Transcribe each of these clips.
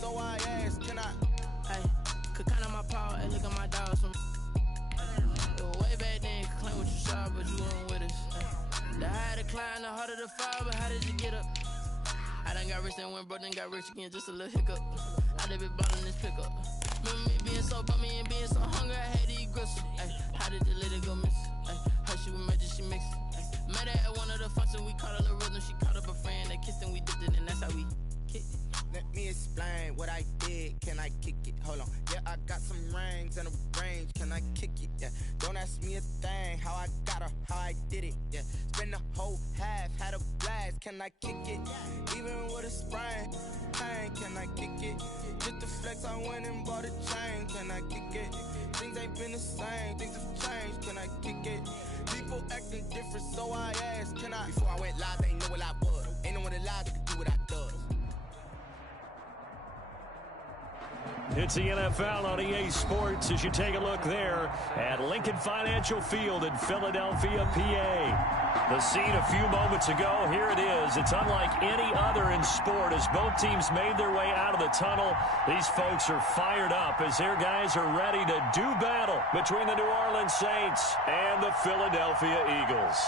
so I asked, can I? Hey, could count on my power and look at my dogs from. It was way back then, could claim what you saw, but you weren't with us. The higher the climb, the harder the fall, but how did you get up? I done got rich and went broke, then got rich again, just a little hiccup. I done been ballin' this pickup. Remember me being so bummy and being so hungry, I had to eat gristle. Ay, how did you let it go miss? Ay, how she was magic, she mixed. Met her at one of the functions, we caught a little rhythm. She caught up a friend, they kissed and we dipped it, and that's how we kicked it. Let me explain what I did. Can I kick it? Hold on. Yeah, I got some rings and a range. Can I kick it? Yeah. Don't ask me a thing. How I got her, how I did it. Yeah. Spend the whole half, had a blast. Can I kick it? Even with a sprain. Pain, can I kick it? Just the flex, I went and bought a chain. Can I kick it? Things ain't been the same. Things have changed. Can I kick it? People acting different, so I asked, can I? Before I went live, they ain't know what I was. Ain't no one alive that could do what I does. It's the NFL on EA Sports as you take a look there at Lincoln Financial Field in Philadelphia, PA. The scene a few moments ago, here it is. It's unlike any other in sport as both teams made their way out of the tunnel. These folks are fired up as their guys are ready to do battle between the New Orleans Saints and the Philadelphia Eagles.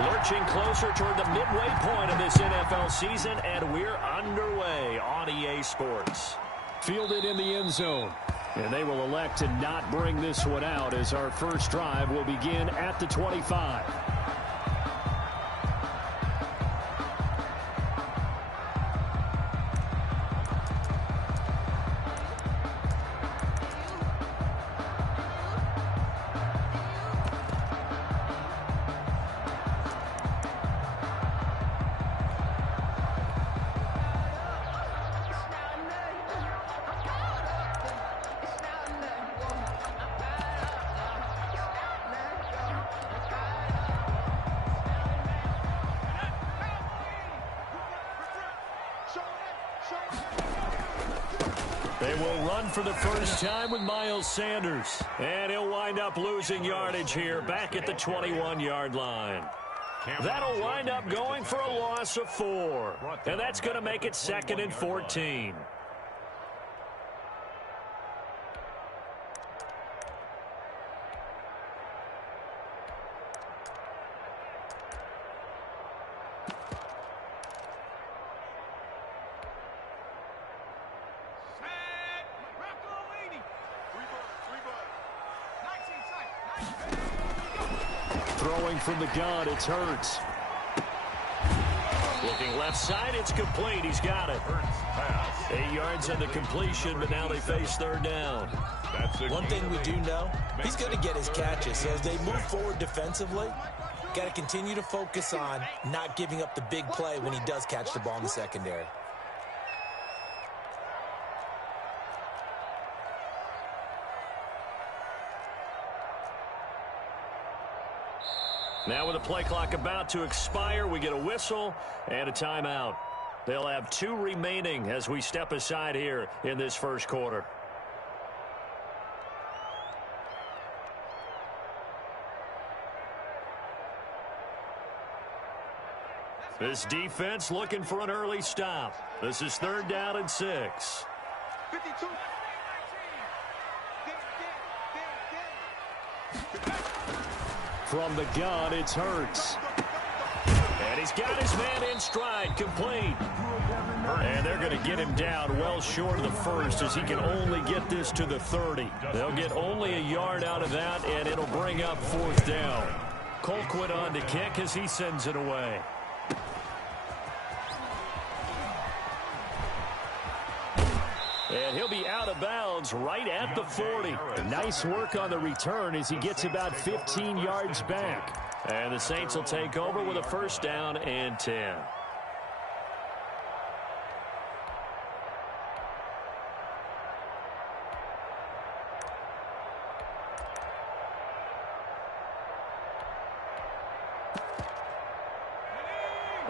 Lurching closer toward the midway point of this NFL season, and we're underway on EA Sports. Fielded in the end zone, and they will elect to not bring this one out as our first drive will begin at the 25. They will run for the first time with Miles Sanders. And he'll wind up losing yardage here back at the 21-yard line. That'll wind up going for a loss of 4. And that's going to make it 2nd and 14. Throwing from the gun, it's Hurts. Looking left side, it's complete. He's got it. 8 yards on the completion, but now they face 3rd down. One thing we do know, he's going to get his catches. So as they move forward defensively, got to continue to focus on not giving up the big play when he does catch the ball in the secondary. Now with the play clock about to expire, we get a whistle and a timeout. They'll have 2 remaining as we step aside here in this first quarter. This defense looking for an early stop. This is 3rd down and 6. 52. From the gun, it's Hurts. And he's got his man in stride, complete. And they're going to get him down well short of the first as he can only get this to the 30. They'll get only a yard out of that, and it'll bring up 4th down. Colquitt on to kick as he sends it away. And he'll be out of bounds right at the 40. Nice work on the return as he gets about 15 yards back. And the Saints will take over with a 1st down and 10.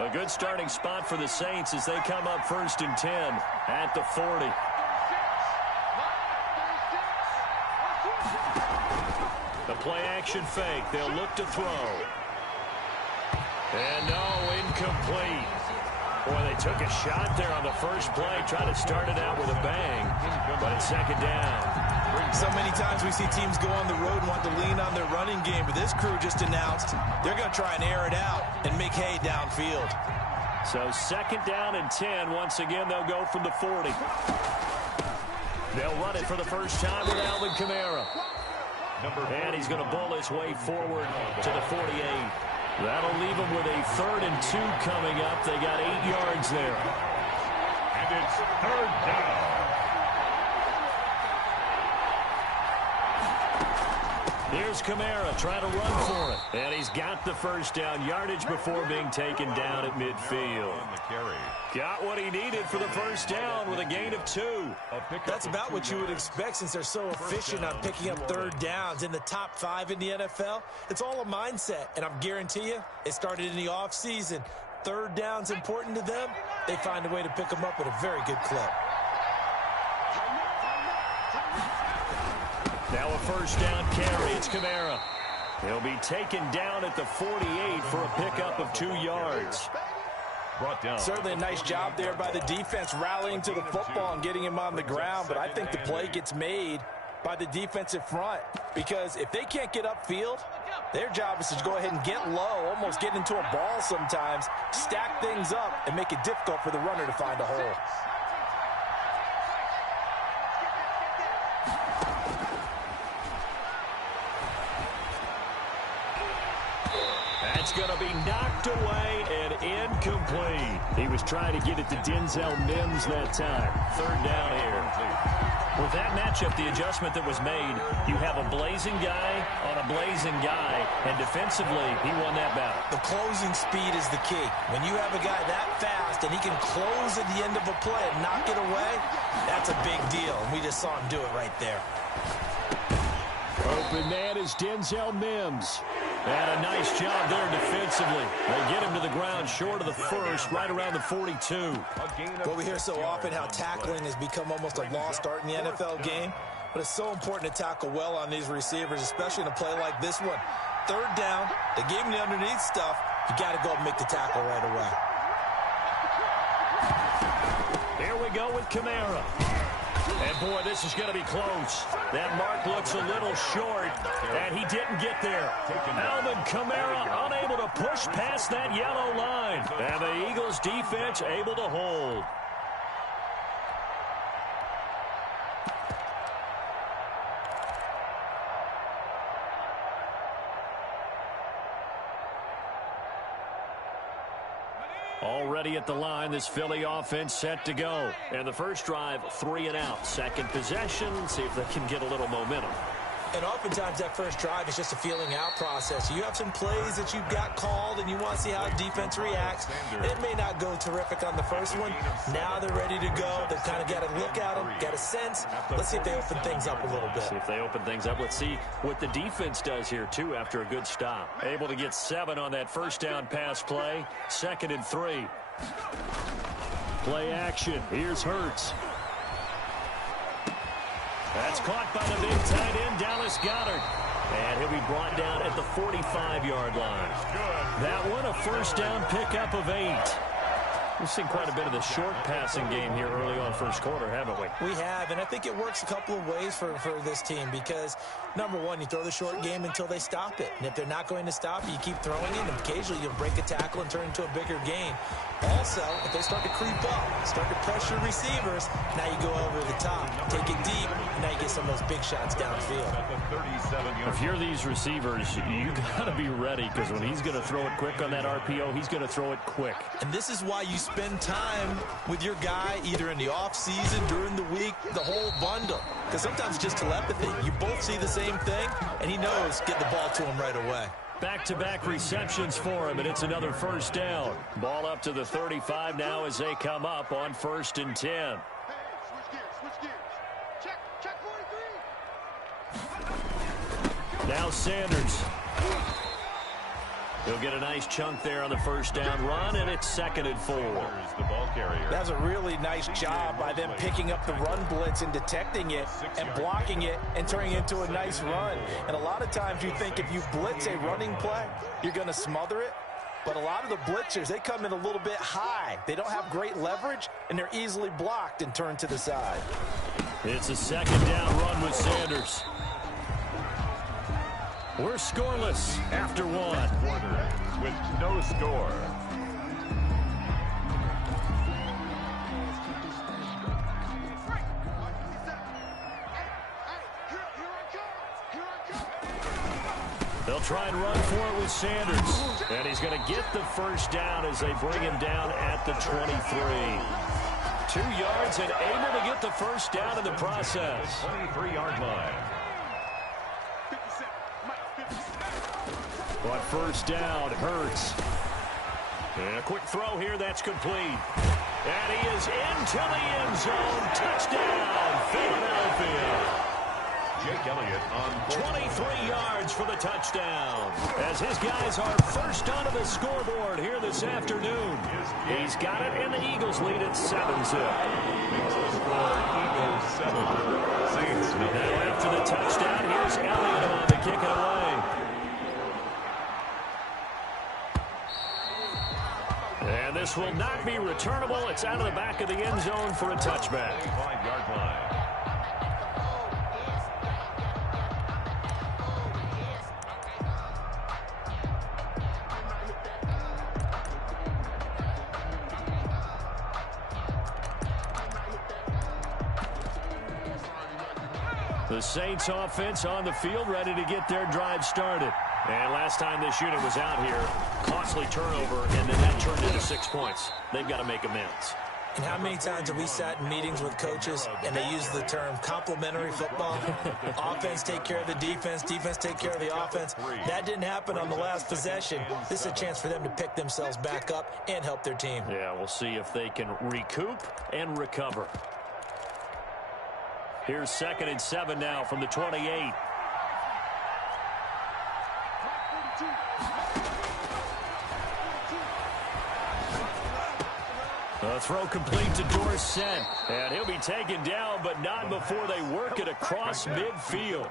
A good starting spot for the Saints as they come up 1st and 10 at the 40. The play-action fake. They'll look to throw. And no, incomplete. Boy, they took a shot there on the first play, tried to start it out with a bang, but it's 2nd down. So many times we see teams go on the road and want to lean on their running game, but this crew just announced they're going to try and air it out and make hay downfield. So 2nd down and 10. Once again, they'll go from the 40. They'll run it for the first time with Alvin Kamara. And he's going to bull his way forward to the 48. That'll leave them with a 3rd and 2 coming up. They got 8 yards there. And it's 3rd down. Here's Kamara trying to run for it. And he's got the first down yardage before being taken down at midfield. Got what he needed for the first down with a gain of 2. That's about what you would expect since they're so efficient on picking up 3rd downs. In the top 5 in the NFL, it's all a mindset. And I'm guarantee you, it started in the offseason. 3rd down's important to them. They find a way to pick them up at a very good clip. Now a first down carry. It's Kamara. He'll be taken down at the 48 for a pickup of 2 yards. Certainly a nice job there by the defense rallying to the football and getting him on the ground, but I think the play gets made by the defensive front because if they can't get upfield, their job is to go ahead and get low, almost get into a ball sometimes, stack things up, and make it difficult for the runner to find a hole. That's going to be knocked away and incomplete. He was trying to get it to Denzel Mims that time. 3rd down here. With that matchup, the adjustment that was made, you have a blazing guy on a blazing guy, and defensively, he won that battle. The closing speed is the key. When you have a guy that fast and he can close at the end of a play and knock it away, that's a big deal, and we just saw him do it right there. Open man is Denzel Mims. And a nice job there defensively. They get him to the ground short of the first, right around the 42. Well, we hear so often how tackling has become almost a lost art in the NFL game. But it's so important to tackle well on these receivers, especially in a play like this one. 3rd down, they gave him the underneath stuff. You got to go and make the tackle right away. Here we go with Kamara. And, boy, this is going to be close. That mark looks a little short, and he didn't get there. Alvin Kamara unable to push past that yellow line. And the Eagles' defense able to hold. Already at the line, this Philly offense set to go. And the first drive, 3 and out. Second possession, see if they can get a little momentum. And oftentimes that first drive is just a feeling out process. You have some plays that you've got called and you want to see how the defense reacts. It may not go terrific on the first one. Now they're ready to go. They've kind of got to look at them, got a sense. Let's see if they open things up a little bit. See if they open things up. Let's see what the defense does here, too, after a good stop. Able to get 7 on that first down pass play. 2nd and 3. Play action. Here's Hurts. That's caught by the big tight end, Dallas Goedert. And he'll be brought down at the 45-yard line. That one, a first down pickup of 8. We've seen quite a bit of the short passing game here early on first quarter, haven't we? We have, and I think it works a couple of ways for this team because, number one, you throw the short game until they stop it. And if they're not going to stop it, you keep throwing it, and occasionally you'll break a tackle and turn into a bigger gain. Also, if they start to creep up, start to pressure receivers, now you go over the top, take it deep, and now you get some of those big shots downfield. If you're these receivers, you got to be ready because when he's going to throw it quick on that RPO, he's going to throw it quick. And this is why you spend time with your guy either in the offseason, during the week, the whole bundle. Because sometimes it's just telepathy. You both see the same thing, and he knows get the ball to him right away. Back-to-back receptions for him, and it's another first down. Ball up to the 35 now as they come up on 1st and 10. Now Sanders. He'll get a nice chunk there on the first down run, and it's 2nd and 4. The ball carrier. That's a really nice job by them picking up the run blitz and detecting it and blocking it and turning it into a nice run. And a lot of times you think if you blitz a running play, you're going to smother it. But a lot of the blitzers, they come in a little bit high. They don't have great leverage, and they're easily blocked and turned to the side. It's a 2nd down run with Sanders. We're scoreless after 1. Quarter with no score. They'll try and run for it with Sanders. And he's going to get the first down as they bring him down at the 23. 2 yards and able to get the first down in the process. 23-yard line. On first down, Hurts. And a quick throw here, that's complete. And he is into the end zone. Touchdown, Philadelphia. Jake Elliott on 23 yards for the touchdown. As his guys are first onto the scoreboard here this afternoon. He's got it, and the Eagles lead at 7-0. Eagles 7. Saints Now after the touchdown, here's Elliott on to kick it away. And this will not be returnable. It's out of the back of the end zone for a touchback. 5-yard line. The Saints offense on the field, ready to get their drive started. And last time this unit was out here, costly turnover, and then that turned into 6 points. They've got to make amends. And how many times have we sat in meetings with coaches and they use the term complementary football? Offense take care of the defense, defense take care of the offense. That didn't happen on the last possession. This is a chance for them to pick themselves back up and help their team. Yeah, we'll see if they can recoup and recover. Here's 2nd and 7 now from the 28. A throw complete to Dorsett. And he'll be taken down, but not before they work it across midfield.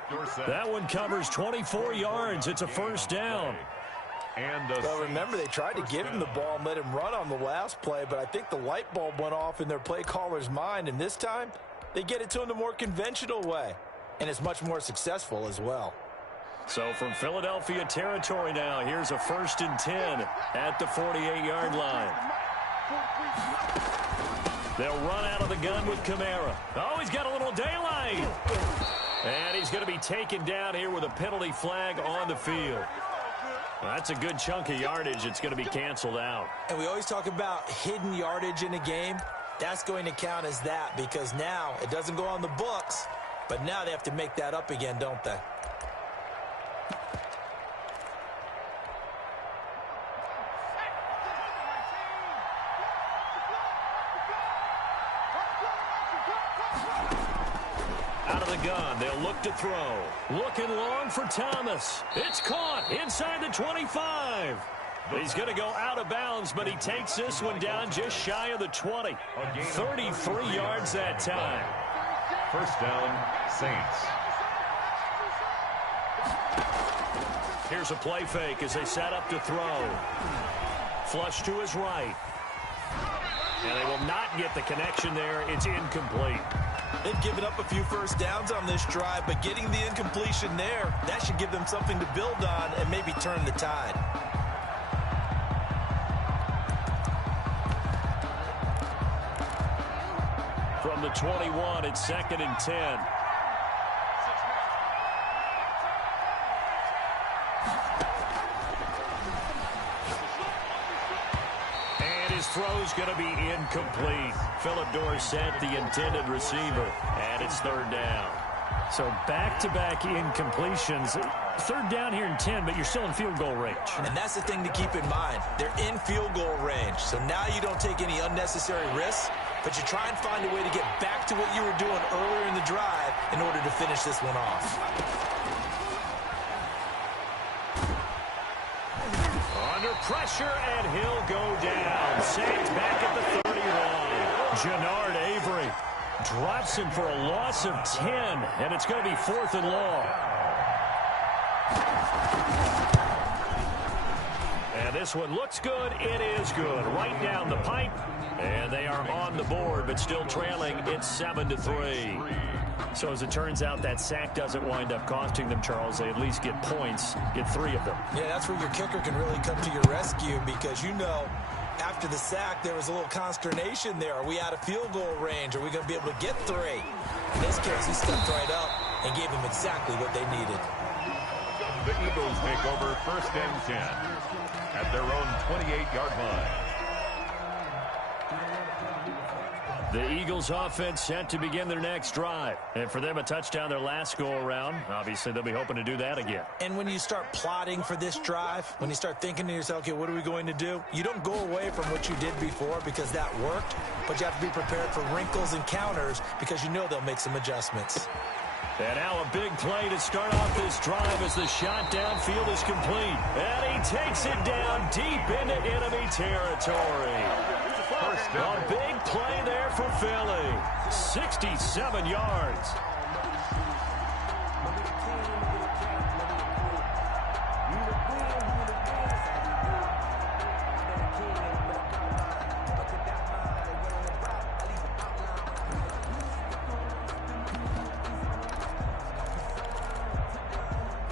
That one covers 24 yards. It's a first down. Well, remember, they tried to give him the ball and let him run on the last play, but I think the light bulb went off in their play caller's mind, and this time they get it to him the more conventional way, and it's much more successful as well. So from Philadelphia territory now, here's a 1st and 10 at the 48-yard line. They'll run out of the gun with Kamara. Oh, he's got a little daylight. And he's going to be taken down here with a penalty flag on the field. Well, that's a good chunk of yardage. It's going to be canceled out. And we always talk about hidden yardage in a game. That's going to count as that because now it doesn't go on the books, but now they have to make that up again, don't they? Out of the gun, they'll look to throw. Looking long for Thomas. It's caught inside the 25. He's going to go out of bounds, but he takes this one down just shy of the 20. 33 yards that time. First down, Saints. Here's a play fake as they set up to throw. Flush to his right. And they will not get the connection there. It's incomplete. They've given up a few first downs on this drive, but getting the incompletion there, that should give them something to build on and maybe turn the tide. From the 21, it's 2nd and 10. And his throw's going to be incomplete. Philip Dorsett, the intended receiver, and it's 3rd down. So back-to-back incompletions. 3rd down here in 10, but you're still in field goal range. And that's the thing to keep in mind. They're in field goal range, so now you don't take any unnecessary risks, but you try and find a way to get back to what you were doing earlier in the drive in order to finish this one off. pressure, and he'll go down. Sacked back at the 30-line. Jannard Avery drops him for a loss of 10, and it's going to be 4th and long. And this one looks good. It is good. Right down the pipe. And they are on the board, but still trailing. It's 7-3. So as it turns out, that sack doesn't wind up costing them, Charles. They at least get points, get 3 of them. Yeah, that's where your kicker can really come to your rescue because, you know, after the sack, there was a little consternation there. Are we out of field goal range? Are we going to be able to get 3? In this case, he stepped right up and gave them exactly what they needed. The Eagles take over 1st and 10 at their own 28-yard line. The Eagles offense set to begin their next drive. And for them, a touchdown their last go-around. Obviously, they'll be hoping to do that again. And when you start plotting for this drive, when you start thinking to yourself, okay, what are we going to do? You don't go away from what you did before because that worked, but you have to be prepared for wrinkles and counters because you know they'll make some adjustments. And now a big play to start off this drive as the shot downfield is complete. And he takes it down deep into enemy territory. A big play there for Philly. 67 yards.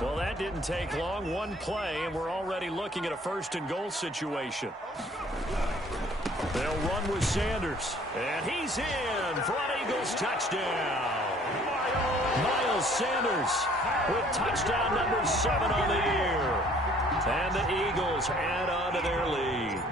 Well, that didn't take long. One play, and we're already looking at a 1st and goal situation. They'll run with Sanders. And he's in for an Eagles touchdown. Miles Sanders with touchdown number 7 on the year. And the Eagles add on to their lead.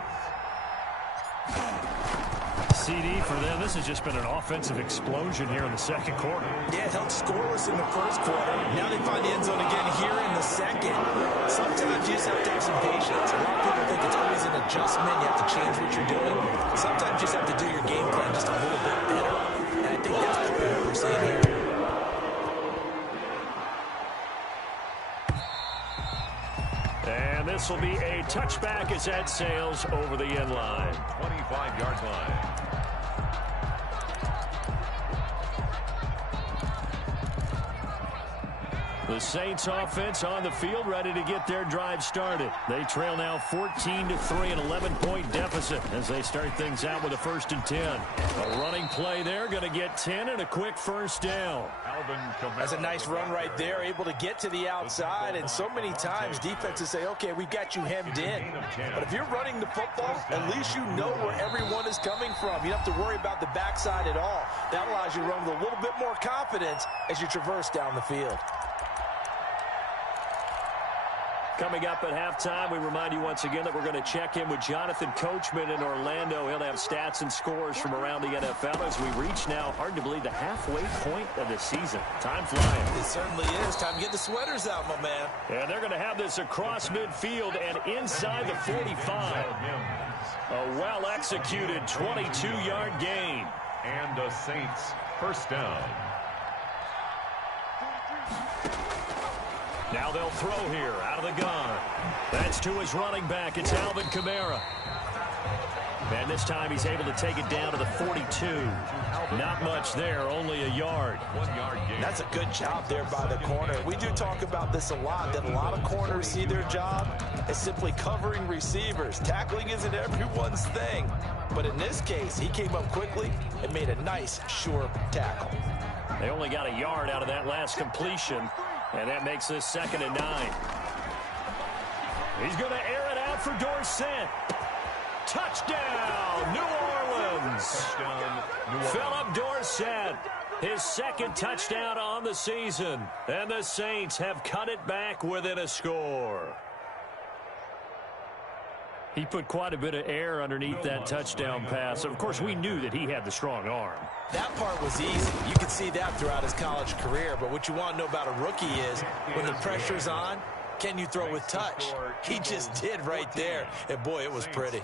CD for them. This has just been an offensive explosion here in the 2nd quarter. Yeah, it held scoreless in the 1st quarter. Now they find the end zone again here in the 2nd. Sometimes you just have to have some patience. A lot of people think it's always an adjustment. You have to change what you're doing. Sometimes you just have to do your game plan just a little bit better. And I think that's what we're seeing here. And this will be a touchback as that sails over the end line. 25-yard line. The Saints offense on the field ready to get their drive started. They trail now 14-3, an 11-point deficit as they start things out with a 1st and 10. A running play there, going to get 10 and a quick 1st down. That's a nice run right there, able to get to the outside, and so many times defenses say, okay, we've got you hemmed in. But if you're running the football, at least you know where everyone is coming from. You don't have to worry about the backside at all. That allows you to run with a little bit more confidence as you traverse down the field. Coming up at halftime, we remind you once again that we're going to check in with Jonathan Coachman in Orlando. He'll have stats and scores from around the NFL as we reach now, hard to believe, the halfway point of the season. Time flying. It certainly is. Time to get the sweaters out, my man. And they're going to have this across midfield and inside the 45. A well-executed 22-yard gain. And the Saints 1st down. Now they'll throw here out of the gun. That's to his running back. It's Alvin Kamara. And this time he's able to take it down to the 42. Not much there, only a yard. 1 yard gain. That's a good job there by the corner. We do talk about this a lot, that a lot of corners see their job as simply covering receivers. Tackling isn't everyone's thing. But in this case, he came up quickly and made a nice, sure tackle. They only got a yard out of that last completion. And that makes this 2nd and 9. He's going to air it out for Dorsett. Touchdown, New Orleans. Philip Dorsett, his 2nd touchdown on the season. And the Saints have cut it back within a score. He put quite a bit of air underneath that touchdown pass. Of course, we knew that he had the strong arm. That part was easy. You could see that throughout his college career. But what you want to know about a rookie is when the pressure's on, can you throw with touch? He just did right there. And, boy, it was pretty.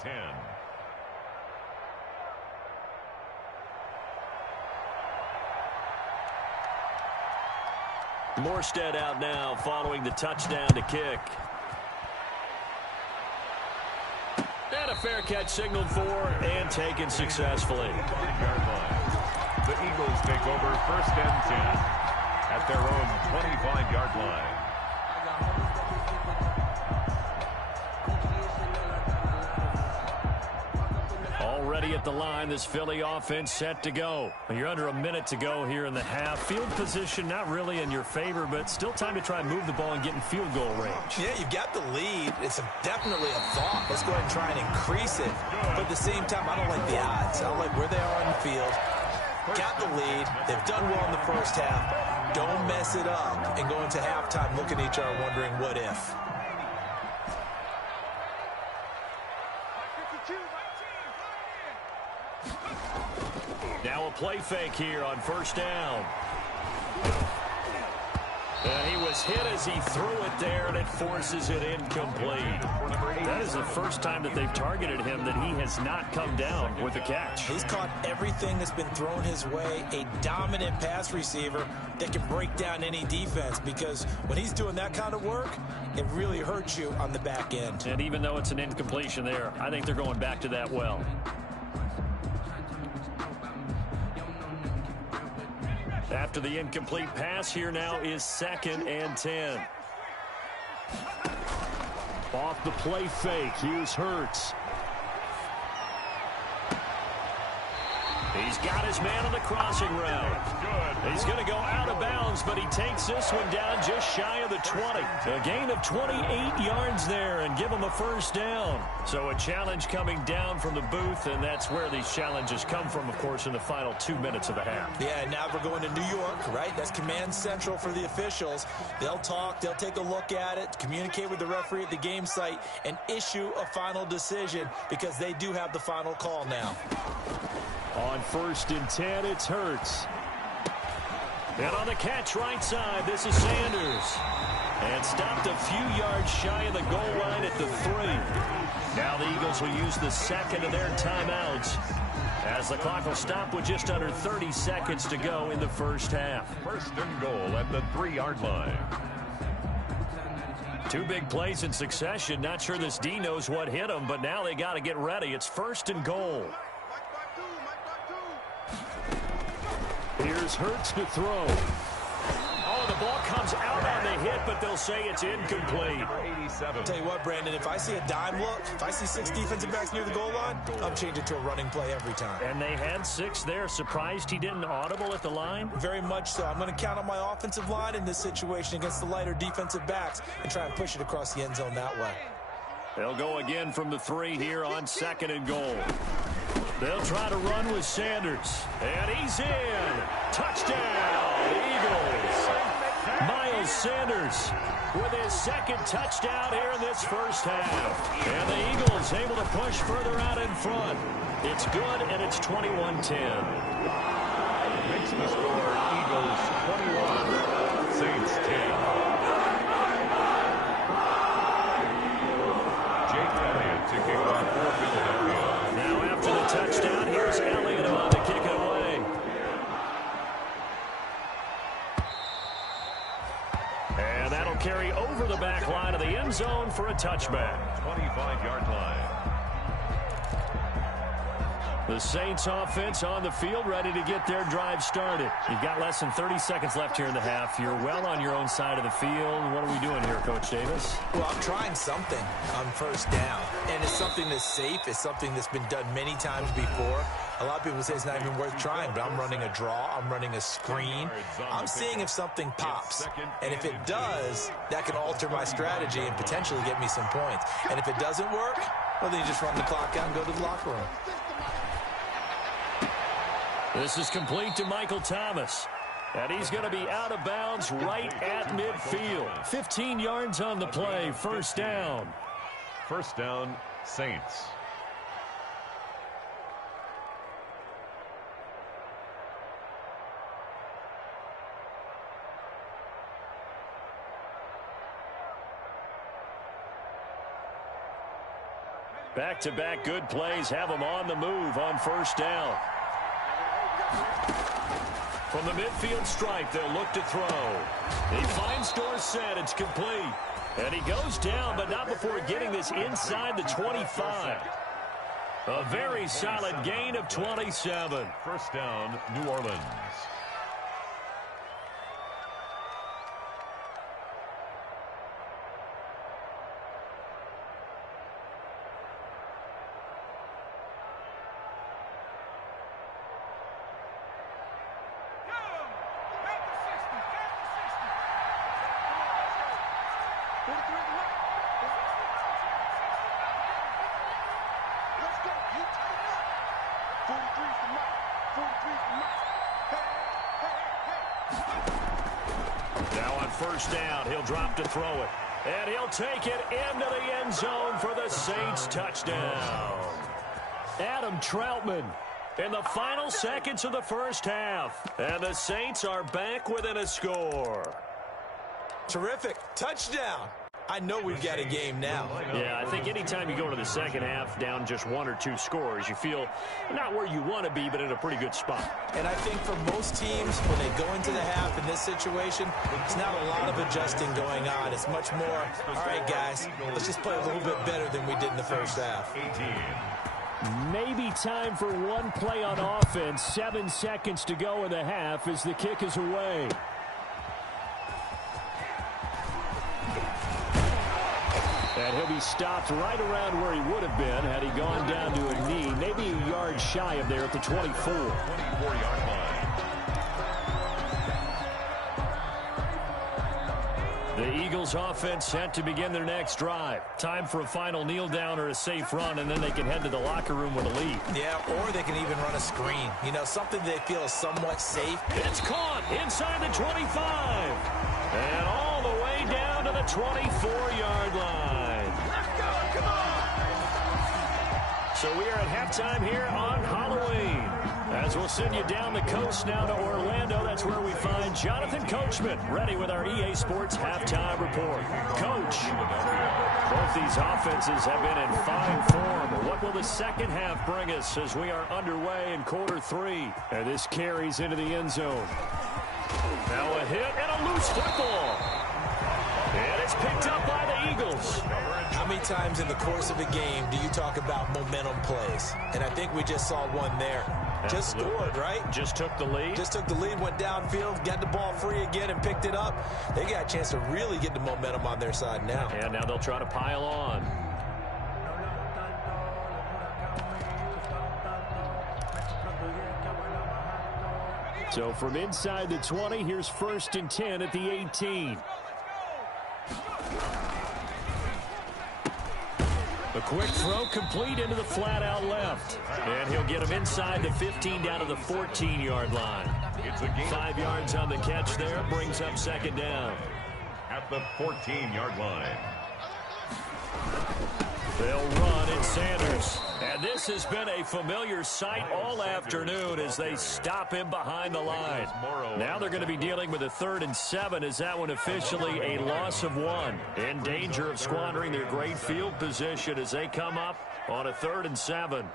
Morstead out now following the touchdown to kick. And a fair catch signaled for and taken successfully. The Eagles take over 1st and 10 at their own 25-yard line. Already at the line, this Philly offense set to go. You're under a minute to go here in the half. Field position not really in your favor, but still time to try and move the ball and get in field goal range. Yeah, you've got the lead. It's definitely a thought. Let's go ahead and try and increase it. But at the same time, I don't like the odds. I don't like where they are on the field. Got the lead. They've done well in the first half. Don't mess it up and go into halftime looking at each other wondering what if. Now a play fake here on 1st down. And he was hit as he threw it there, and it forces it incomplete. That is the first time that they've targeted him that he has not come down with a catch. He's caught everything that's been thrown his way. A dominant pass receiver that can break down any defense, because when he's doing that kind of work, it really hurts you on the back end. And even though it's an incompletion there, I think they're going back to that well. After the incomplete pass, here now is 2nd and 10. Off the play fake, here's Hurts. He's got his man on the crossing route. He's going to go out of bounds, but he takes this one down just shy of the 20. A gain of 28 yards there and give him a 1st down. So a challenge coming down from the booth, and that's where these challenges come from, of course, in the final 2 minutes of the half. Yeah, now we're going to New York, right? That's command central for the officials. They'll talk, they'll take a look at it, communicate with the referee at the game site, and issue a final decision, because they do have the final call now. On 1st and 10, it's Hurts. And on the catch right side, this is Sanders. And stopped a few yards shy of the goal line at the 3. Now the Eagles will use the 2nd of their timeouts, as the clock will stop with just under 30 seconds to go in the first half. 1st and goal at the 3-yard line. 2 big plays in succession. Not sure this D knows what hit him, but now they got to get ready. It's 1st and goal. Here's Hurts to throw. Oh, the ball comes out on the hit, but they'll say it's incomplete. I'll tell you what, Brandon, if I see a dime look, if I see 6 defensive backs near the goal line, I'm changing to a running play every time. And they had 6 there. Surprised he didn't audible at the line? Very much so. I'm going to count on my offensive line in this situation against the lighter defensive backs and try and push it across the end zone that way. They'll go again from the 3 here on 2nd and goal. They'll try to run with Sanders. And he's in. Touchdown, Eagles. Miles Sanders with his 2nd touchdown here in this first half. And the Eagles able to push further out in front. It's good, and it's 21-10. Makes the score Eagles 21, Saints 10. Jake Elliott to kick off for Philadelphia. Now after the touchdown, here's Elliott on to kick it away. And that'll carry over the back line of the end zone for a touchback. 25-yard line. The Saints offense on the field, ready to get their drive started. You've got less than 30 seconds left here in the half. You're well on your own side of the field. What are we doing here, Coach Davis? Well, I'm trying something on 1st down, and it's something that's safe. It's something that's been done many times before. A lot of people say it's not even worth trying, but I'm running a draw. I'm running a screen. I'm seeing if something pops, and if it does, that can alter my strategy and potentially get me some points. And if it doesn't work, well, then you just run the clock out and go to the locker room. This is complete to Michael Thomas. And he's going to be out of bounds right at midfield. 15 yards on the play. 1st down. 1st down, Saints. Back-to-back good plays have them on the move on 1st down. From the midfield stripe, they'll look to throw. He finds Dorsett. It's complete. And he goes down, but not before getting this inside the 25. A very solid gain of 27. First down, New Orleans. Now on first down, he'll drop to throw it. And he'll take it into the end zone for the Saints touchdown. Adam Troutman in the final seconds of the first half. And the Saints are back within a score. Terrific. Touchdown. I know we've got a game now. Yeah, I think anytime you go into the second half down just 1 or 2 scores, you feel not where you want to be, but in a pretty good spot. And I think for most teams, when they go into the half in this situation, it's not a lot of adjusting going on. It's much more, all right, guys, let's just play a little bit better than we did in the first half. Maybe time for one play on offense. 7 seconds to go in the half as the kick is away. And he'll be stopped right around where he would have been had he gone down to a knee, maybe a yard shy of there at the 24. 24-yard line. The Eagles offense set to begin their next drive. Time for a final kneel down or a safe run, and then they can head to the locker room with a lead. Yeah, or they can even run a screen. You know, something they feel is somewhat safe. It's caught inside the 25. And all the way down to the 24-yard line. So we are at halftime here on Halloween. As we'll send you down the coast now to Orlando, that's where we find Jonathan Coachman, ready with our EA Sports Halftime Report. Coach, both these offenses have been in fine form. What will the second half bring us as we are underway in quarter 3? And this carries into the end zone. Now a hit and a loose football. And it's picked up by the Eagles. How many times in the course of a game do you talk about momentum plays? And I think we just saw one there. Just scored, right? Just took the lead. Just took the lead, went downfield, got the ball free again, and picked it up. They got a chance to really get the momentum on their side now. And now they'll try to pile on. So from inside the 20, here's 1st and 10 at the 18. A quick throw complete into the flat out left. And he'll get him inside the 15 down to the 14-yard line. 5 yards on the catch there. Brings up second down. At the 14-yard line. They'll run in Sanders. And this has been a familiar sight all afternoon as they stop him behind the line. Now they're going to be dealing with a 3rd and 7 as that one officially a loss of 1. In danger of squandering their great field position as they come up on a 3rd and 7.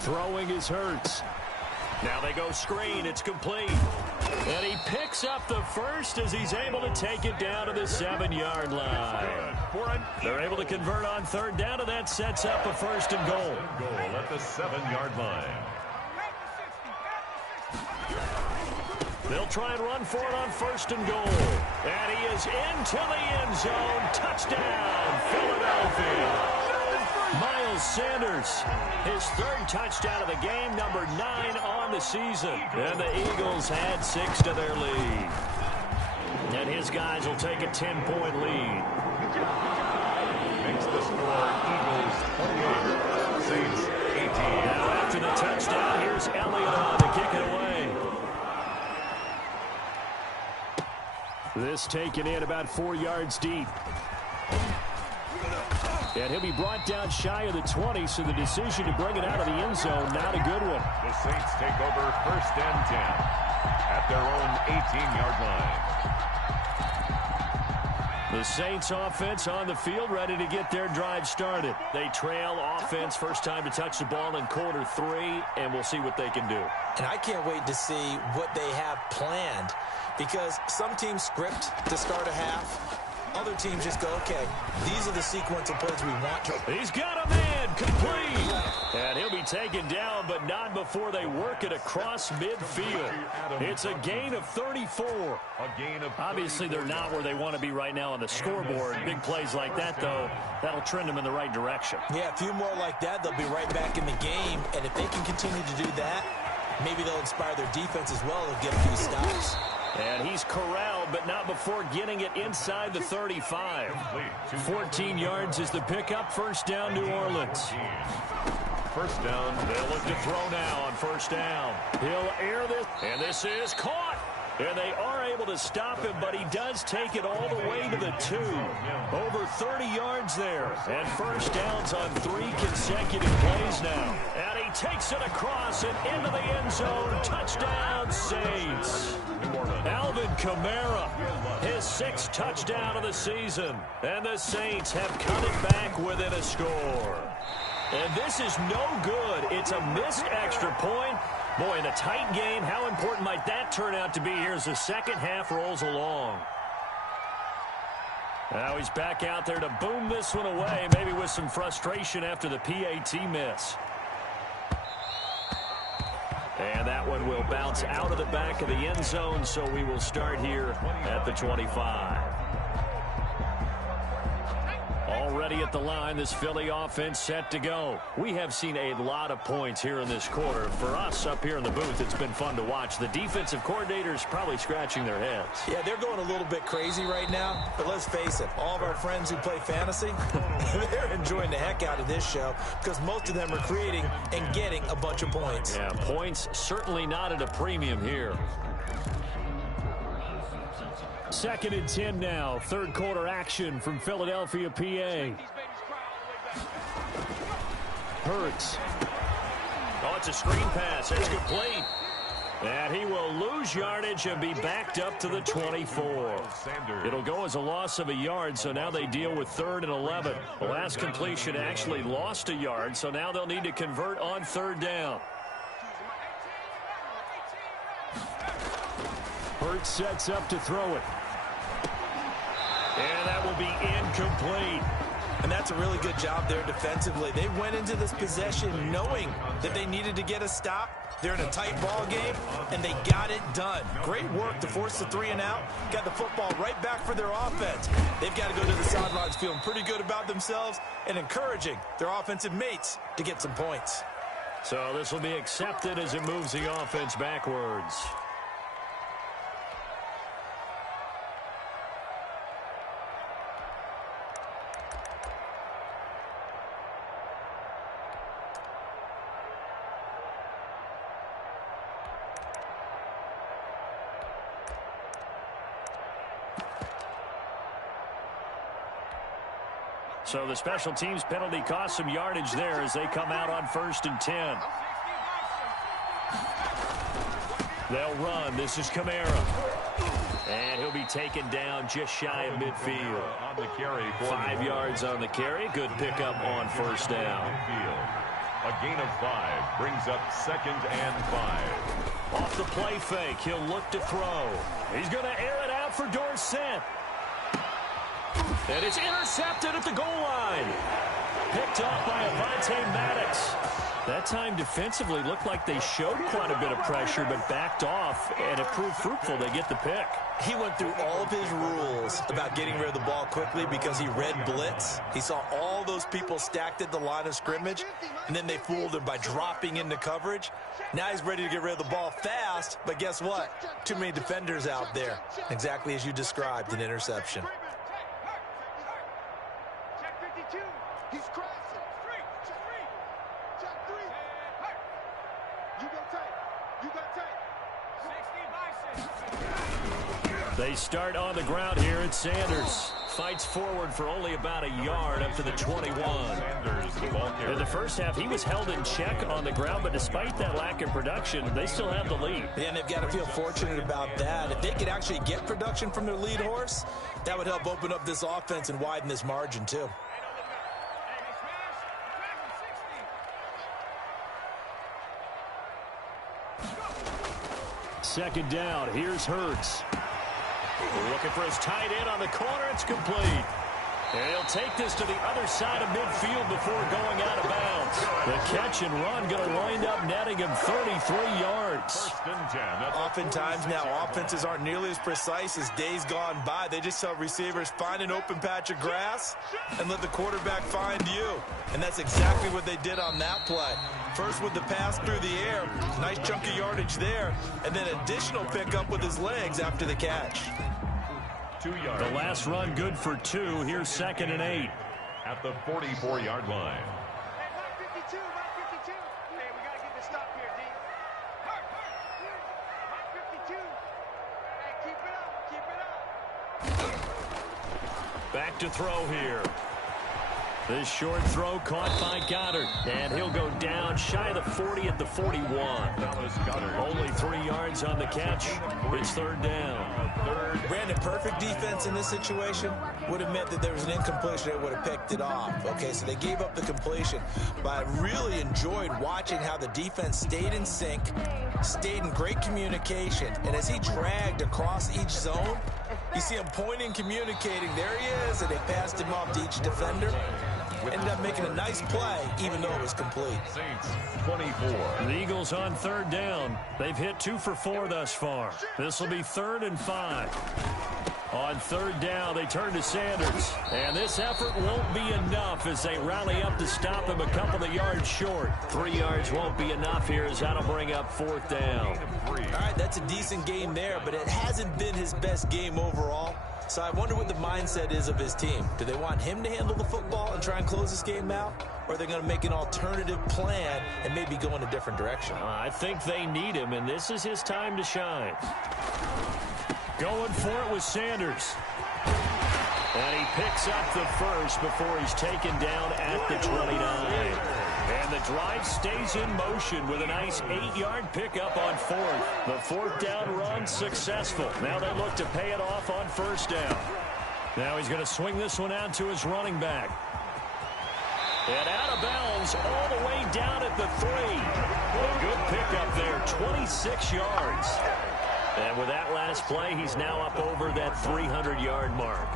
Throwing is Hurts. Now they go screen. It's complete. And he picks up the first as he's able to take it down to the 7-yard line. They're able to convert on 3rd down, and that sets up a 1st and goal. Goal at the 7-yard line. They'll try and run for it on 1st and goal. And he is into the end zone. Touchdown, Philadelphia. Miles Sanders, his 3rd touchdown of the game, number 9 on the season. And the Eagles add 6 to their lead. And his guys will take a 10-point lead. Makes the score Eagles 28, Saints 18. Now after the touchdown, here's Elliott on to kick it away. This taken in about 4 yards deep. And he'll be brought down shy of the 20, so the decision to bring it out of the end zone, not a good one. The Saints take over 1st and 10 at their own 18-yard line. The Saints offense on the field, ready to get their drive started. They trail offense, first time to touch the ball in quarter 3, and we'll see what they can do. And I can't wait to see what they have planned, because some teams script to start a half. other teams just go, okay, these are the sequence of plays we want to. He's got a man complete. And he'll be taken down, but not before they work it across midfield. It's a gain of 34. Obviously, they're not where they want to be right now on the scoreboard. Big plays like that, though, that'll trend them in the right direction. Yeah, a few more like that, they'll be right back in the game. And if they can continue to do that, maybe they'll inspire their defense as well and get a few stops. And he's corralled, but not before getting it inside the 35. 14 yards is the pickup. First down, New Orleans. First down. They'll look to throw now on first down. He'll air this, and this is caught. And they are able to stop him, but he does take it all the way to the 2. Over 30 yards there. And first downs on 3 consecutive plays now. And he takes it across and into the end zone. Touchdown, Saints. Alvin Kamara, his 6th touchdown of the season. And the Saints have cut it back within a score. And this is no good. It's a missed extra point. Boy, in a tight game, how important might that turn out to be here as the second half rolls along? Now he's back out there to boom this one away, maybe with some frustration after the PAT miss. And that one will bounce out of the back of the end zone, so we will start here at the 25. Already at the line, this Philly offense set to go. We have seen a lot of points here in this quarter. For us up here in the booth, it's been fun to watch. The defensive coordinators probably scratching their heads. Yeah, they're going a little bit crazy right now. But let's face it, all of our friends who play fantasy, they're enjoying the heck out of this show because most of them are creating and getting a bunch of points. Yeah, points certainly not at a premium here. 2nd and 10 now. Third quarter action from Philadelphia, PA. Hurts. Oh, it's a screen pass. It's complete. And he will lose yardage and be backed up to the 24. It'll go as a loss of a yard, so now they deal with 3rd and 11. The last completion actually lost a yard, so now they'll need to convert on 3rd down. Hurts sets up to throw it. And that will be incomplete. And that's a really good job there defensively. They went into this possession knowing that they needed to get a stop. They're in a tight ball game, and they got it done. Great work to force the 3 and out. Got the football right back for their offense. They've got to go to the sidelines feeling pretty good about themselves and encouraging their offensive mates to get some points. So this will be accepted as it moves the offense backwards. So the special teams penalty cost some yardage there as they come out on 1st and 10. They'll run. This is Kamara. And he'll be taken down just shy of midfield. On the carry, 5 yards on the carry. Good pickup on 1st down. A gain of 5 brings up 2nd and 5. Off the play fake, he'll look to throw. He's going to air it out for Dorsett. And it's intercepted at the goal line. Picked off by Avonte Maddox. That time defensively looked like they showed quite a bit of pressure but backed off, and it proved fruitful. They get the pick. He went through all of his rules about getting rid of the ball quickly because he read blitz. He saw all those people stacked at the line of scrimmage, and then they fooled him by dropping into coverage. Now he's ready to get rid of the ball fast, but guess what? Too many defenders out there. Exactly as you described, an interception. He's crossing. Check 3. You go tight. You got tight. 60 by 6. They start on the ground here. It's Sanders. Fights forward for only about a yard up to the 21. In the first half, he was held in check on the ground, but despite that lack of production, they still have the lead. Yeah, and they've got to feel fortunate about that. If they could actually get production from their lead horse, that would help open up this offense and widen this margin, too. Second down. Here's Hurts. Looking for his tight end on the corner. It's complete. And he'll take this to the other side of midfield before going out of bounds. The catch and run going to wind up netting him 33 yards. First and 10. Oftentimes now, offenses aren't nearly as precise as days gone by. They just tell receivers, find an open patch of grass and let the quarterback find you. And that's exactly what they did on that play. First with the pass through the air, nice chunk of yardage there, and then additional pickup with his legs after the catch. 2 yards. The last run good for 2. Here's 2nd and 8. At the 44-yard line. Hey, 52, 52. Hey, we got to get this stop here, D. 52. Hey, keep it up. Back to throw here. This short throw caught by Goddard. And he'll go down shy of the 40 at the 41. Only 3 yards on the catch. It's 3rd down. Brandon, perfect defense in this situation would have meant that there was an incompletion that would have picked it off. Okay, so they gave up the completion. But I really enjoyed watching how the defense stayed in sync, stayed in great communication. And as he dragged across each zone, you see him pointing, communicating. There he is, and they passed him off to each defender. Ended up making a nice play, even though it was complete. Saints 24. The Eagles on 3rd down. They've hit 2 for 4 thus far. This will be 3rd and 5. On 3rd down, they turn to Sanders. And this effort won't be enough as they rally up to stop him a couple of yards short. 3 yards won't be enough here as that'll bring up 4th down. All right, that's a decent game there, but it hasn't been his best game overall. So I wonder what the mindset is of his team. Do they want him to handle the football and try and close this game out? Or are they going to make an alternative plan and maybe go in a different direction? I think they need him, and this is his time to shine. Going for it with Sanders. And he picks up the first before he's taken down at the 29. And the drive stays in motion with a nice 8-yard pickup on 4th. The 4th down run successful. Now they look to pay it off on 1st down. Now he's going to swing this one out to his running back. And out of bounds all the way down at the 3. A good pickup there, 26 yards. And with that last play, he's now up over that 300-yard mark.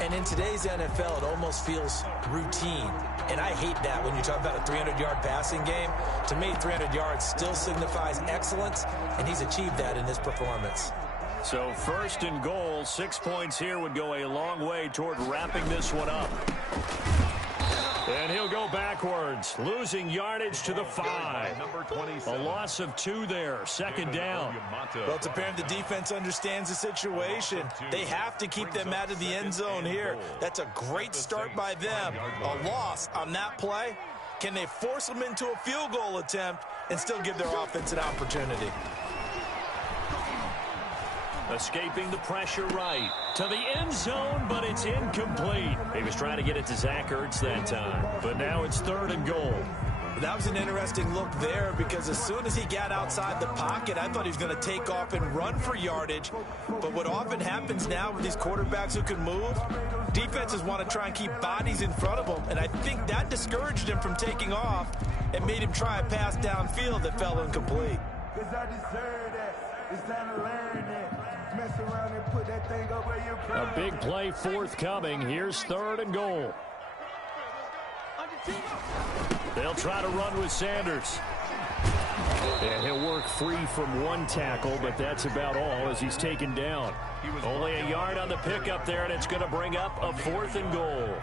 And in today's NFL, it almost feels routine. And I hate that when you talk about a 300-yard passing game. To me, 300 yards still signifies excellence, and he's achieved that in this performance. So 1st and goal, 6 points here would go a long way toward wrapping this one up. And he'll go backwards, losing yardage to the 5. A loss of 2 there, 2nd down. Well, it's apparent the defense understands the situation. They have to keep them out of the end zone here. That's a great start by them. A loss on that play. Can they force them into a field goal attempt and still give their offense an opportunity? Escaping the pressure right to the end zone, but it's incomplete. He was trying to get it to Zach Ertz that time, but now it's 3rd and goal. That was an interesting look there because as soon as he got outside the pocket, I thought he was going to take off and run for yardage. But what often happens now with these quarterbacks who can move, defenses want to try and keep bodies in front of them, and I think that discouraged him from taking off and made him try a pass downfield that fell incomplete. Because I deserve that. It's time to learn that. Mess around and put that thing up where you're proud. A big play forthcoming. Here's 3rd and goal. They'll try to run with Sanders. And he'll work free from 1 tackle, but that's about all as he's taken down. Only a yard on the pickup there, and it's going to bring up a 4th and goal.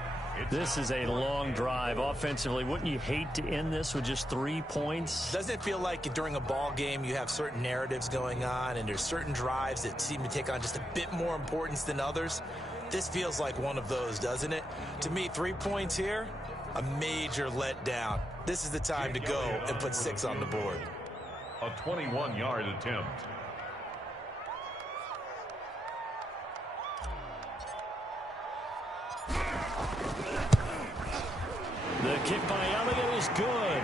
This is a long drive offensively. Wouldn't you hate to end this with just 3 points? Doesn't it feel like during a ball game you have certain narratives going on and there's certain drives that seem to take on just a bit more importance than others? This feels like one of those, doesn't it? To me, 3 points here, a major letdown. This is the time to go and put 6 on the board. A 21-yard attempt. The kick by Elliott is good.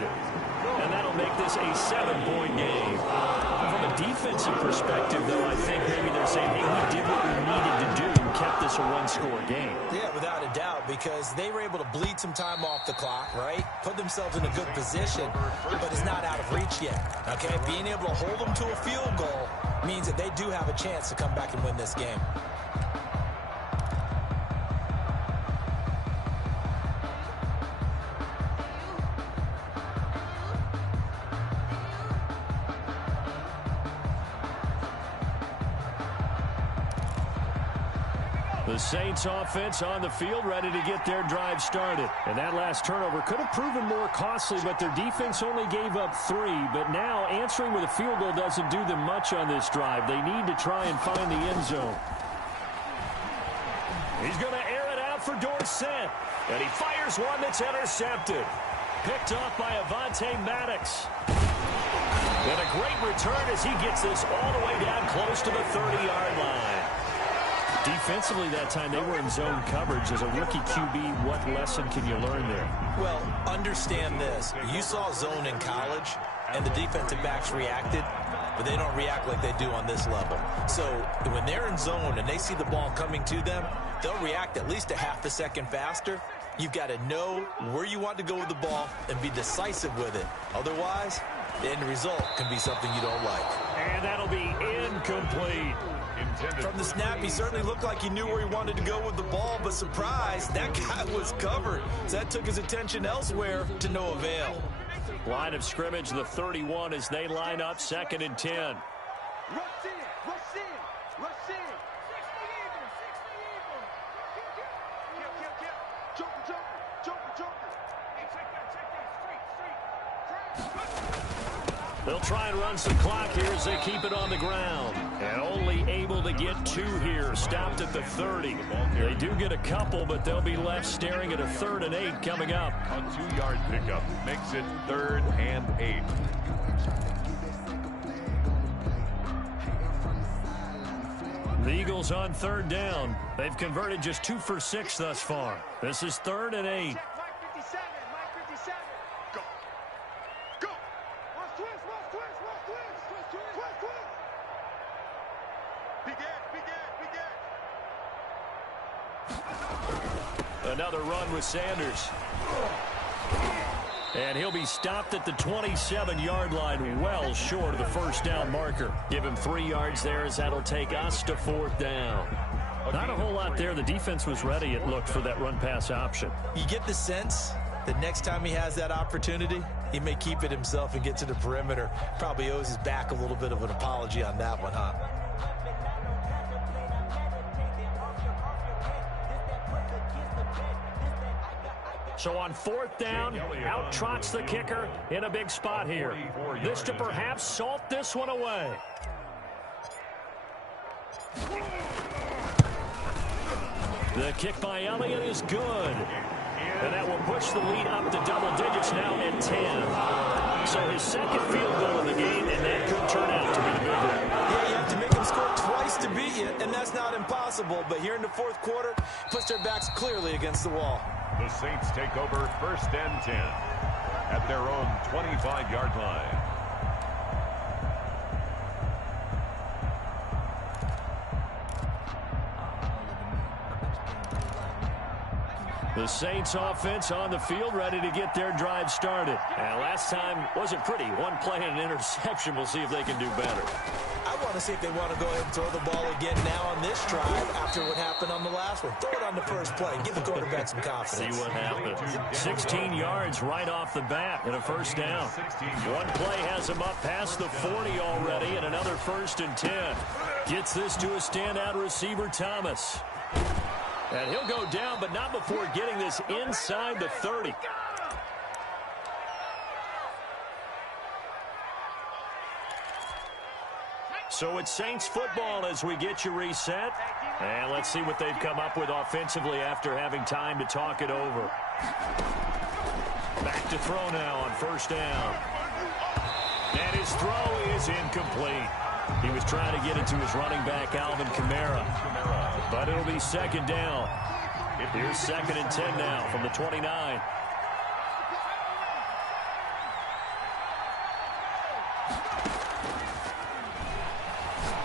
And that'll make this a 7-point game. From a defensive perspective, though, I think maybe they're saying, hey, we did what we needed to do and kept this a 1-score game. Yeah, without a doubt, because they were able to bleed some time off the clock, right? Put themselves in a good position, but it's not out of reach yet, okay? Being able to hold them to a field goal means that they do have a chance to come back and win this game. The Saints offense on the field, ready to get their drive started. And that last turnover could have proven more costly, but their defense only gave up 3. But now answering with a field goal doesn't do them much on this drive. They need to try and find the end zone. He's going to air it out for Dorsett. And he fires one that's intercepted. Picked off by Avonte Maddox. And a great return as he gets this all the way down close to the 30-yard line. Defensively that time, they were in zone coverage. As a rookie QB, what lesson can you learn there? Well, understand this. You saw zone in college, and the defensive backs reacted, but they don't react like they do on this level. So when they're in zone and they see the ball coming to them, they'll react at least a half a second faster. You've got to know where you want to go with the ball and be decisive with it. Otherwise, the end result can be something you don't like. And that'll be incomplete. From the snap, he certainly looked like he knew where he wanted to go with the ball, but surprise, that guy was covered. So that took his attention elsewhere to no avail. Line of scrimmage, the 31 as they line up, 2nd and 10. Rush in, rush in, rush in. 60 even, 60 even. Joker, joker, joker, joker. Hey, check that, straight. They'll try and run some clock here as they keep it on the ground. And only able to get 2 here, stopped at the 30. They do get a couple, but they'll be left staring at a 3rd and 8 coming up. A 2-yard pickup makes it 3rd and 8. The Eagles on 3rd down. They've converted just 2 for 6 thus far. This is 3rd and 8. Mike 57, Mike 57. Go. Go. Watch twist, watch twist, watch twist. Twist, twist, twist, twist. Big Ed, big Ed, big Ed. Another run with Sanders. And he'll be stopped at the 27-yard line, well short of the first down marker. Give him 3 yards there as that'll take us to 4th down. Not a whole lot there. The defense was ready, it looked, for that run-pass option. You get the sense that next time he has that opportunity, he may keep it himself and get to the perimeter. Probably owes his back a little bit of an apology on that one, huh? So on 4th down, out trots the kicker in a big spot here. This to perhaps salt this one away. The kick by Elliott is good. And that will push the lead up to double digits now at 10. So his 2nd field goal of the game, and that could turn out to be the big one. Yeah, you have to make them score twice to beat you, and that's not impossible. But here in the 4th quarter, puts their backs clearly against the wall. The Saints take over 1st and 10 at their own 25-yard line. The Saints offense on the field, ready to get their drive started. And last time wasn't pretty. 1 play and an interception. We'll see if they can do better. I want to see if they want to go ahead and throw the ball again now on this drive after what happened on the last one. Throw it on the first play. Give the quarterback some confidence. See what happens. 16 yards right off the bat and a first down. 1 play has him up past the 40 already, and another 1st and 10. Gets this to a standout receiver, Thomas. And he'll go down, but not before getting this inside the 30. So it's Saints football as we get you reset. And let's see what they've come up with offensively after having time to talk it over. Back to throw now on 1st down. And his throw is incomplete. He was trying to get it to his running back, Alvin Kamara. But it'll be 2nd down. Here's 2nd and 10 now from the 29.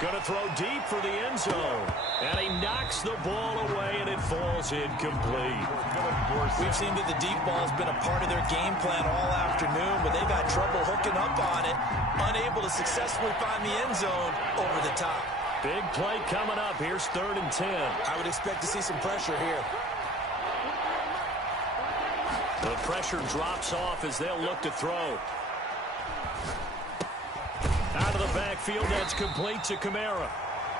Going to throw deep for the end zone. And he knocks the ball away, and it falls incomplete. We've seen that the deep ball has been a part of their game plan all afternoon, but they've had trouble hooking up on it, unable to successfully find the end zone over the top. Big play coming up. Here's 3rd and 10. I would expect to see some pressure here. The pressure drops off as they'll look to throw. Out of the backfield, that's complete to Kamara.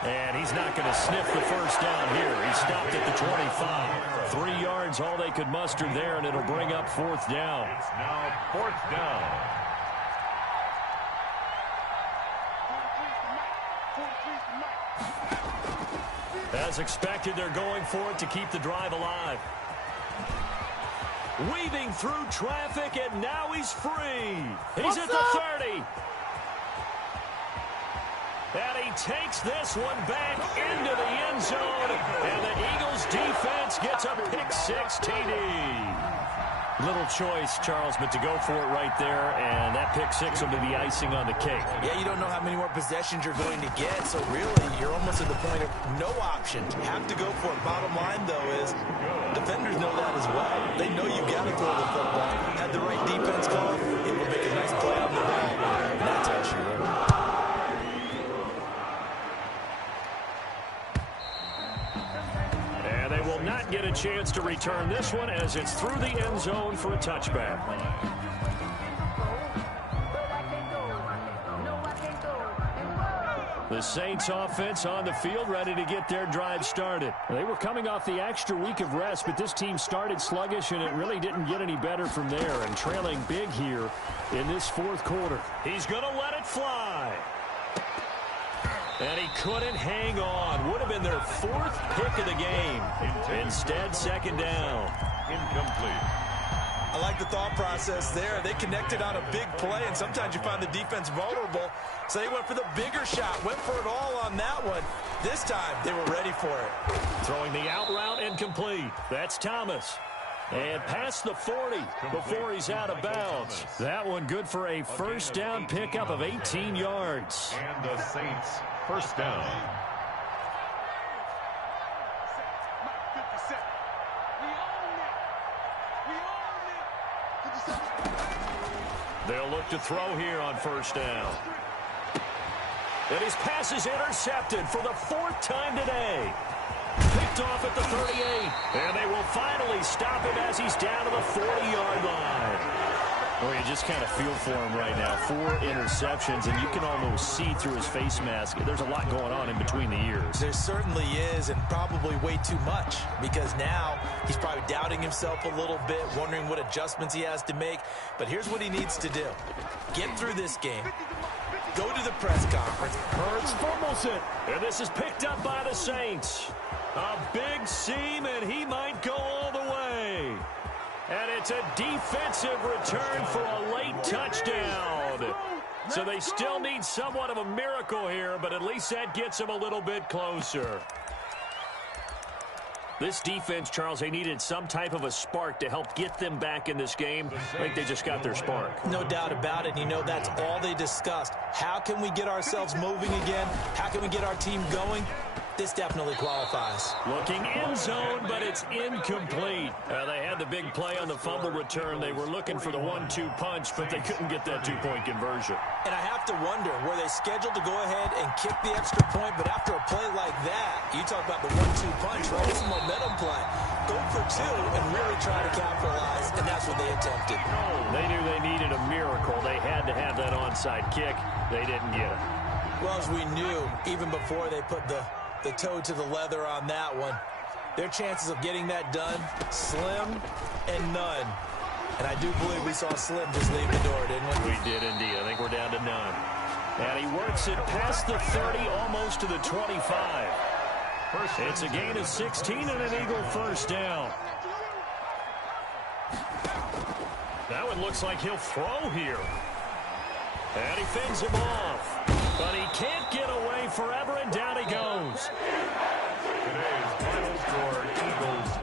And he's not going to sniff the first down here. He stopped at the 25. 3 yards, all they could muster there, and it'll bring up 4th down. It's now 4th down. As expected, they're going for it to keep the drive alive. Weaving through traffic, and now he's free. He's at the 30. And he takes this one back into the end zone. And the Eagles defense gets a pick-6 TD. Little choice, Charles, but to go for it right there, and that pick-6 will be the icing on the cake. Yeah, you don't know how many more possessions you're going to get, so really, you're almost at the point of no option. Have to go for it. Bottom line, though, is defenders know that as well. They know you got to throw the football. Had the right defense call, it will make a nice play on the ball. And that's how she wrote. They will not get a chance to return this one as it's through the end zone for a touchback. The Saints offense on the field ready to get their drive started. They were coming off the extra week of rest, but this team started sluggish, and it really didn't get any better from there, and trailing big here in this 4th quarter. He's going to let it fly. And he couldn't hang on. Would have been their 4th pick of the game. Instead, 2nd down. Incomplete. I like the thought process there. They connected on a big play, and sometimes you find the defense vulnerable. So they went for the bigger shot, went for it all on that one. This time, they were ready for it. Throwing the out route incomplete. That's Thomas. And past the 40 before he's out of bounds. That one good for a first down pickup of 18 yards. And the Saints, first down. They'll look to throw here on first down. And his pass is intercepted for the 4th time today. Picked off at the 38. And they will finally stop him as he's down to the 40-yard line. Well, you just kind of feel for him right now. 4 interceptions, and you can almost see through his face mask. There's a lot going on in between the ears. There certainly is, and probably way too much, because now he's probably doubting himself a little bit, wondering what adjustments he has to make. But here's what he needs to do. Get through this game. Go to the press conference. Hurts fumbles it. And this is picked up by the Saints. A big seam, and he might go all the way. And it's a defensive return for a late touchdown. So they still need somewhat of a miracle here, but at least that gets them a little bit closer. This defense, Charles, they needed some type of a spark to help get them back in this game. I think they just got their spark. No doubt about it. You know, that's all they discussed. How can we get ourselves moving again? How can we get our team going? This definitely qualifies. Looking end zone, but it's incomplete. They had the big play on the fumble return. They were looking for the 1-2 punch, but they couldn't get that 2-point conversion. And I have to wonder, were they scheduled to go ahead and kick the extra point? But after a play like that, you talk about the 1-2 punch, right? It's a momentum play. Go for 2 and really try to capitalize, and that's what they attempted. They knew they needed a miracle. They had to have that onside kick. They didn't get it. Well, as we knew, even before they put the toe to the leather on that one, their chances of getting that done, slim and none. And I do believe we saw Slim just leave the door, didn't we? We did indeed. I think we're down to none. And he works it past the 30, almost to the 25. It's a gain of 16 and an Eagle first down. That one looks like he'll throw here. And he fends him off.